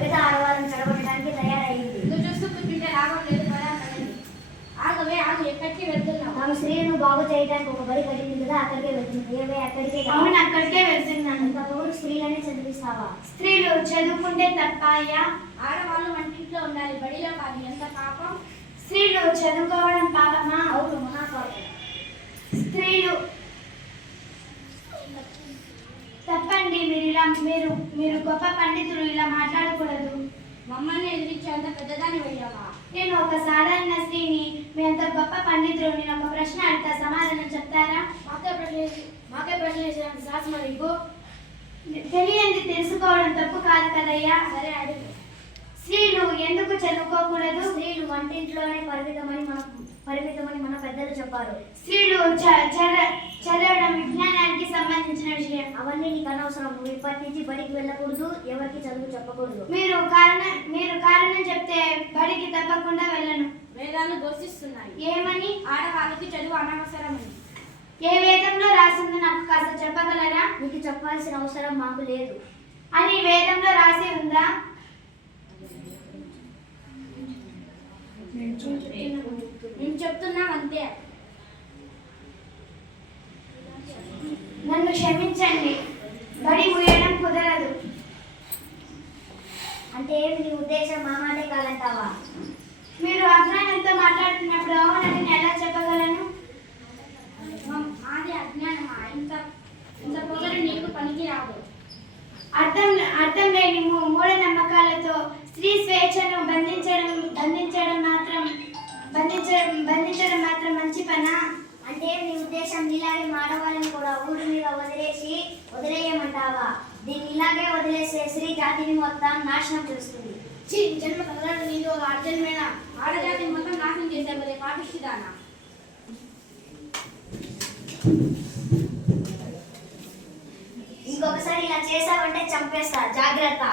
మిగతా ఆడవాళ్ళని చెడగొట్టడానికి తయారైంది. నువ్వు చూస్తూ కూర్చుంటే లాభం లేదు కదా. ఆగవే ఆగు, ఎక్కడికి వెళ్తున్నావు? ఆమె స్త్రీలను బాగు చేయడానికి ఒక బడి కట్టింది కదా, అక్కడికే వెళ్తుంది. ఏవే అక్కడికే? అవును, అక్కడికే వెళ్తున్నాను. అంత ఊరు స్త్రీలనే చదివిస్తావా? స్త్రీలు చదువుకుంటే తప్పాయా? ఆడవాళ్ళు వంటింట్లో ఉండాలి, బడిలో కాదు. ఎంత పాపం! స్త్రీలు చదువుకోవడం పాపమా? అవును, మహాపాపం. స్త్రీలు తప్పండి. మీరు గొప్ప పండితులు, ఇలా మాట్లాడకూడదు. మమ్మల్ని ఎదిరించేంత పెద్దదాన్ని అయ్యావా? నేను ఒక సాధారణ స్త్రీని. మీ అంత గొప్ప పండితులు. నేను ఒక ప్రశ్న అడుగుతా, సమాధానం చెప్తారా? మాకే ప్రశ్న చేసినంత శాసన నీకు. తెలియంది తెలుసుకోవడం తప్పు కాదు కదయ్యా. సరే అడుగు. స్త్రీలు ఎందుకు చదువుకోకూడదు? స్త్రీలు వంటింట్లోనే పరిమితమని మన పెద్దలు చెప్పారు. స్త్రీలు చదవడం విజ్ఞానానికి సంబంధించిన విషయం. అవన్నీ నీకు అనవసరం. నువ్వు ఇప్పటి నుంచి బడికి వెళ్ళకూడదు, ఎవరికి చదువు చెప్పకూడదు. మీరు కారణం చెప్తే బడికి తప్పకుండా వెళ్ళను. వేదాలు ఘోషిస్తున్నాయి. ఏమని? ఆడవాళ్ళకి చదువు అనవసరమని. ఏ వేదంలో రాసిందో నాకు కాస్త చెప్పగలరా? నీకు చెప్పాల్సిన అవసరం మాకు లేదు. అని వేదంలో రాసి ఉందా? మేము చెప్తున్నాం అంతే. నన్ను క్షమించండి, బడి ముయ్యడం కుదరదు. అంటే ఏమి నీ ఉద్దేశం? మా మాటే కాదంటావా? మీరు అజ్ఞానంతో మాట్లాడుతున్నప్పుడు అవునని నేను ఎలా చెప్పగలను? మాది అజ్ఞానమా? ఇంత పొగరు నీకు పనికి రాదు. అర్థం లేని మూఢనమ్మకాలతో స్త్రీ స్వేచ్ఛను బంధించడం మాత్రం మంచి పనా? అంటే నీ ఉద్దేశం ఇలాగే ఆడవాళ్ళని కూడా ఊరి మీద వదిలేయమంటావా? దీన్ని ఇలాగే వదిలేసే స్త్రీ జాతిని మొత్తం నాశనం చేస్తుంది. జన్మ కలగడం నీది ఒక అర్జన్మేనా? ఆడజాతి మొత్తం నాశనం చేసే బలే పాపిష్టిదానా? ఇంకొకసారి ఇలా చేసావంటే చంపేస్తా, జాగ్రత్త.